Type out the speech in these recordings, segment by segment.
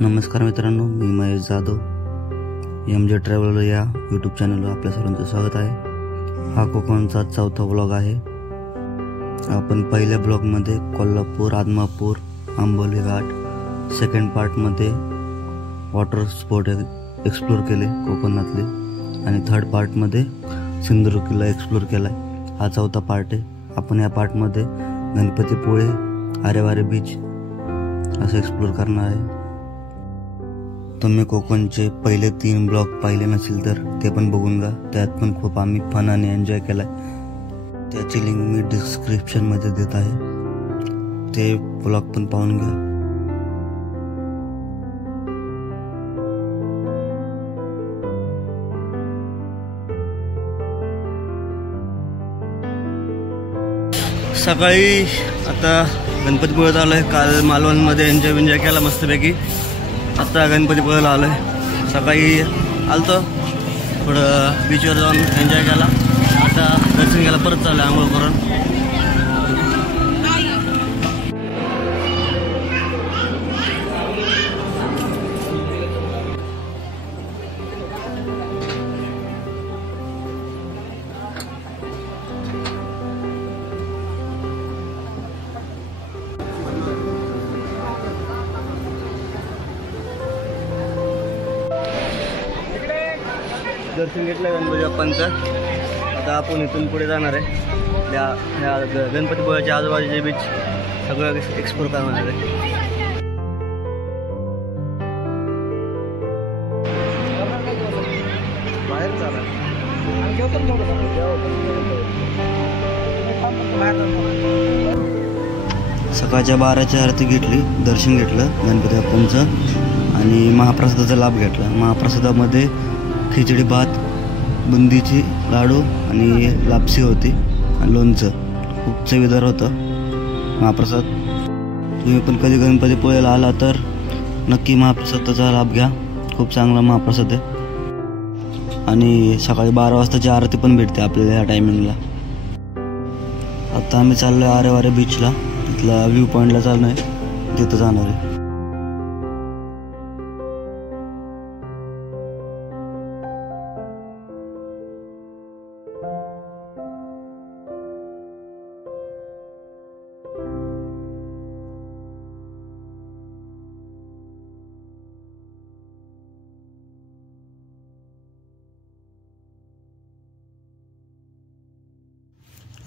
नमस्कार मित्रांनो, मी Mahesh Jadhav. MJ travel या यूट्यूब चॅनलवर आपल्या सर्वांचं स्वागत आहे. हा कोकणचा चौथा ब्लॉग आहे. आपण पहिल्या ब्लॉगमध्ये कोल्हापूर, आदमापूर, आंबोली घाट, सेकंड पार्टमध्ये वॉटर स्पोर्ट एक्सप्लोर केले कोकणातले, आणि थर्ड पार्टमध्ये सिंधुदुर्ग किल्ला एक्सप्लोर केला आहे. हा चौथा पार्ट आहे. आपण या पार्टमध्ये गणपतीपुळे, आरेवारे बीच असं एक्सप्लोर करणार आहे. तुम्ही कोकणचे पहिले 3 ब्लॉग पाहिले नसेल तर ते पण बघून घ्या. त्यात पण खूप आम्ही फन आणि एन्जॉय केला आहे. त्याची लिंक मी डिस्क्रिप्शनमध्ये देत आहे. ते ब्लॉग पण पाहून घ्या. सकाळी आता गणपतीपुळ्यात आलो आहे. काल मालवणमध्ये एन्जॉय केला मस्तपैकी. आता गणपतीपुळ्याला आलो आहे. सकाळी आलतो, थोडं बीचवर जाऊन एन्जॉय केला. आता दर्शन घ्यायला परत चाललं आहे आंघोळ करून. दर्शन घेतलं गणपती बाप्पांचं. आता आपण इथून पुढे जाणार आहे. ह्या गणपतीपुळ्याच्या आजूबाजूचे बीच सगळं एक्सप्लोर करणार आहे. बाहेर सकाळच्या 12ची आरती घेतली, दर्शन घेतलं गणपती बाप्पांचं आणि महाप्रसादाचा लाभ घेतला. महाप्रसादामध्ये खिचडी भात, बुंदीची लाडू आणि लापसी होती आणि लोणचं. खूप चवीदार होतं महाप्रसाद. तुम्ही पण कधी गणपतीपुळ्याला आला तर नक्की महाप्रसादाचा लाभ घ्या. खूप चांगला महाप्रसाद आहे. आणि सकाळी 12 वाजताची आरती पण भेटते आपल्याला या टायमिंगला. आता आम्ही चाललो आहे आरेवारे बीचला. तिथला व्ह्यू पॉईंटला चाललो आहे, तिथं जाणार आहे.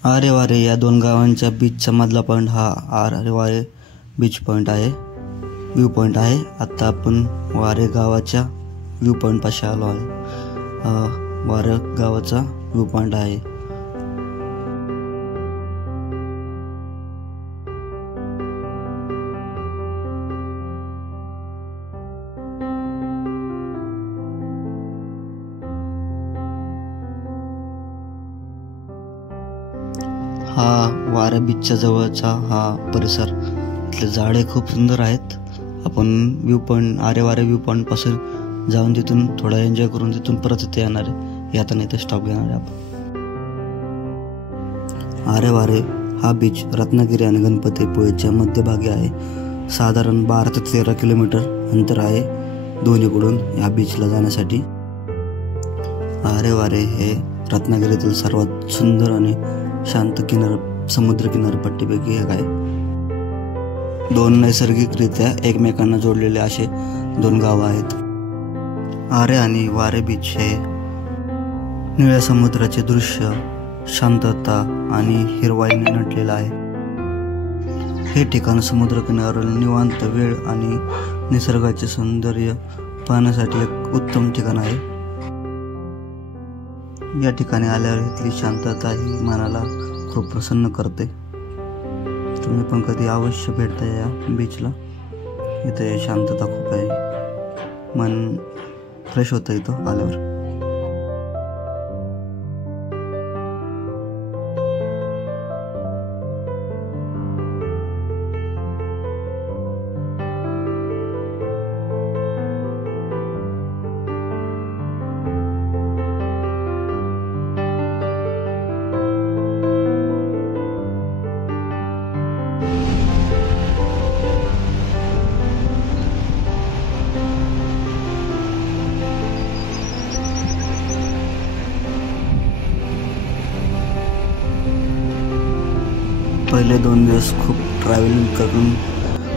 आरेवारे या 2 गावांच्या बीचचा मधला पॉईंट हा आरेवारे बीच पॉईंट आहे, व्ह्यू पॉईंट आहे. आता आपण वारे गावाच्या व्ह्यू पॉईंट पाशी आलो आहे. वारे गावाचा व्ह्यू पॉईंट आहे. हा वारे बीचच्या जवळचा हा परिसर. इथले झाडे खूप सुंदर आहेत. आपण view point Aareware view point पासून जाऊन तिथून थोडा एन्जॉय करून तिथून परत इथे येणार आहे. येताना इथे स्टॉप घेणार आहे आपण. आरेवारे हा बीच रत्नागिरी आणि गणपतीपुळेच्या मध्यभागी आहे. साधारण 12 ते 13 किलोमीटर अंतर आहे दोन्हीकडून या बीचला जाण्यासाठी. आरेवारे हे रत्नागिरीतील सर्वात सुंदर आणि शांत समुद्र किनारपट्टीपैकी एक आहे. 2 नैसर्गिकरित्या एकमेकांना जोडलेले असे 2 गावं आहेत. आरे आणि वारे बीच हे निळ्या समुद्राचे दृश्य, शांतता आणि हिरवाईने नटलेलं आहे. हे ठिकाण समुद्रकिनाऱ्यावर निवांत वेळ आणि निसर्गाचे सौंदर्य पाहण्यासाठी एक उत्तम ठिकाण आहे. या ठिकाणी आल्यावर इथली शांतता ही मनाला खूप प्रसन्न करते. तुम्ही पण कधी अवश्य भेटता या बीचला. इथे शांतता खूप आहे. मन फ्रेश होतं इथं आल्यावर. पहिले 2 दिवस खूप ट्रॅव्हलिंग करून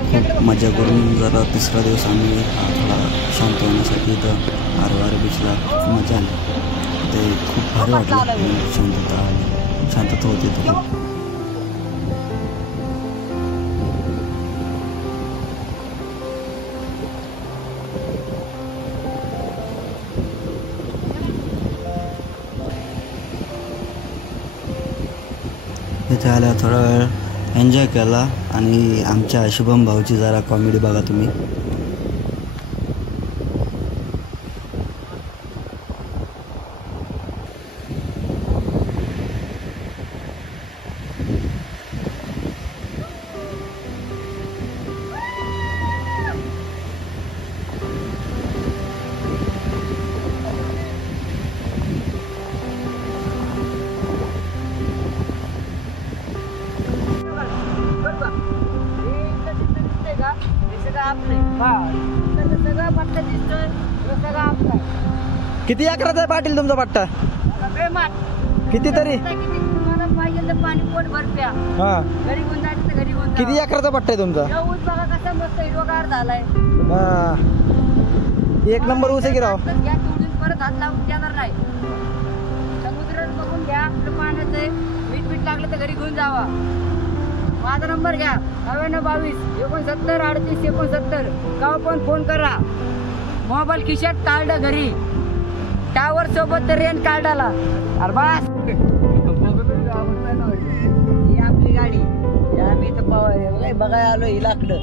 खूप मजा करून जरा तिसरा दिवस आम्ही थोडा शांत होण्यासाठी इथं आरवार बीचला खूप मजा आली. ते खूप भारी वाटलं. शांतता होती इथं खूप. इथे आल्या थोडा वेळ एन्जॉय केला आणि आमच्या शुभम भाऊची जरा कॉमेडी बघा तुम्ही. किती अकराचा आहे पाटील तुमचा पट्टा? किती तरी किती अकराचा पट्टा आहे तुमचा? एक नंबर ऊस आहे की राव. परत हात लावून देणार नाही. समुद्रात बघून घ्या आपलं पाण्याचं आहे. मीठ लागलं तर घरी घेऊन जावा. माझा नंबर घ्या 9922 69 38 69. गाव पण फोन करा. मोबाईल खिशात कार्ड घरी. टावर सोबत रेन कार्डाला. अरे बस ही आपली गाडी. आम्ही इथं बघायला आलो. ही लाकडं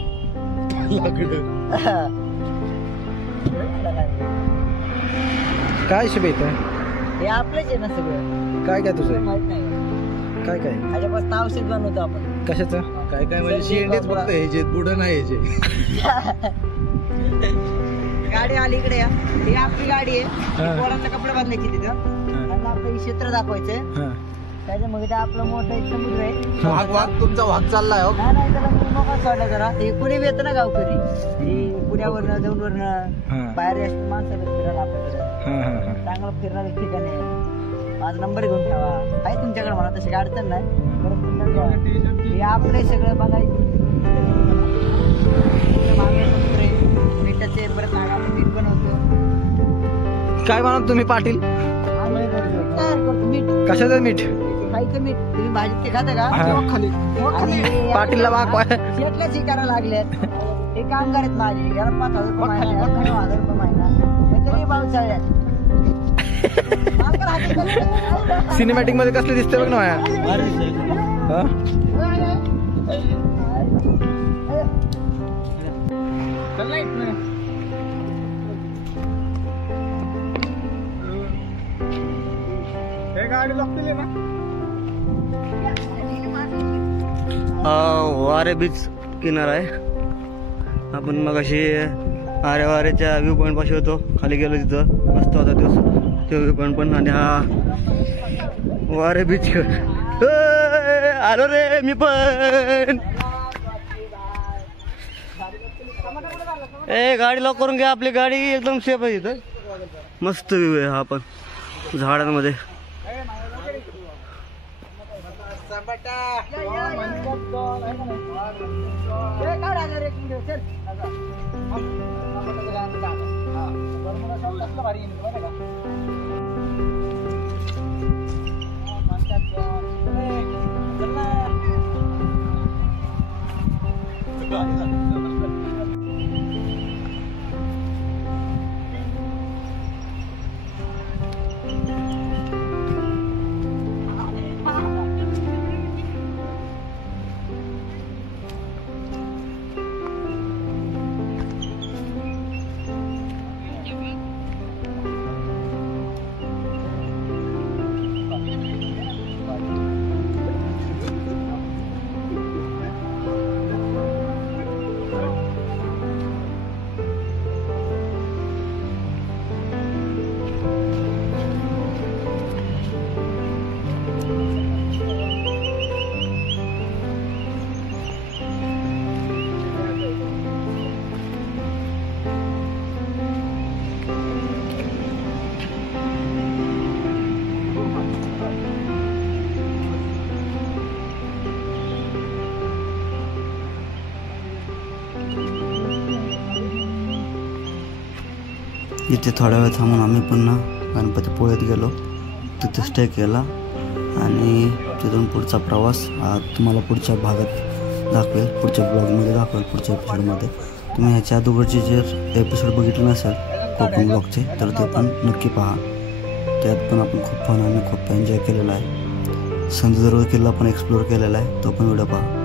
काय शुभे इथं? हे आपलंच आहे ना सगळं. काय काय तुझं? माहित नाही काय काय? ह्याच्यापासून औषध बनवतो आपण. कशाचं? काय काय म्हणजे शेंडेच फक्त ह्याचे पुढं नाही ह्याचे. गाडी आली इकडे या. ही आपली गाडी आहे. पोरांना कपडे बांधायची तिथं. आणि आपलं हे क्षेत्र दाखवायचं. त्याच्यामध्ये ते आपलं मोठं एक समुद्र आहे. वाघ तुमचा वाघ चाललाय. नाही त्याला मोकळा सोडला जरा. हे पुणे बी येतं ना गावकरी. हे पुण्यावरनं दौंडवरनं बाहेर असतं माणसाला फिरायला आपल्याकडे. चांगलं फिरणारे ठिकाण आहे. माझा नंबर घेऊन ठेवा. आहे तुमच्याकडे म्हणा तशी अडचण नाही. परत हे आपले सगळं बघायचं. मीठाचे परत आपण मीठ बनवतो. काय बनवतो तुम्ही पाटील? तयार करतो मीठ. कशाचं मीठ? खायचं मीठ. तुम्ही भाजी ते खाता का? पाटीलला वाघ शेतल्याची करायला लागल्यात. हे काम करत माझे. याला 5,000 रुपये महिना, 9,000 रुपये महिना. तरी पावसाळ्यात सिनेमॅटिक मध्ये कसले दिसते बघ ना माया. गाडी लागतील ना. वारे बीच किनारा आहे. आपण मग अशी वाऱ्याच्या व्ह्यू पॉईंट पाशी होतो. खाली गेलो तिथं मस्त होता दिवस तो व्ह्यू पॉईंट पण. आणि हा वारे बीच आलो रे मी पण. गाडी लॉक करून घ्या. आपली गाडी एकदम सेफ आहे इथं. मस्त व्ह्यू आहे हा पण झाडांमध्ये. इथे थोड्या वेळ थांबून आम्ही पुन्हा गणपतीपुळ्यात गेलो, तिथे स्टे केला आणि तिथून पुढचा प्रवास तुम्हाला पुढच्या भागात दाखवेल, पुढच्या ब्लॉगमध्ये दाखवेल, पुढच्या एपिसोडमध्ये. तुम्ही ह्याच्या अगोदरचे जर एपिसोड बघितले नसेल कोकण ब्लॉगचे तर ते पण नक्की पहा. त्यात पण आपण खूप फन आणि खूप एन्जॉय केलेला आहे. सिंधुदुर्ग किल्ला पण एक्सप्लोअर केलेला आहे, तो पण व्हिडिओ पहा.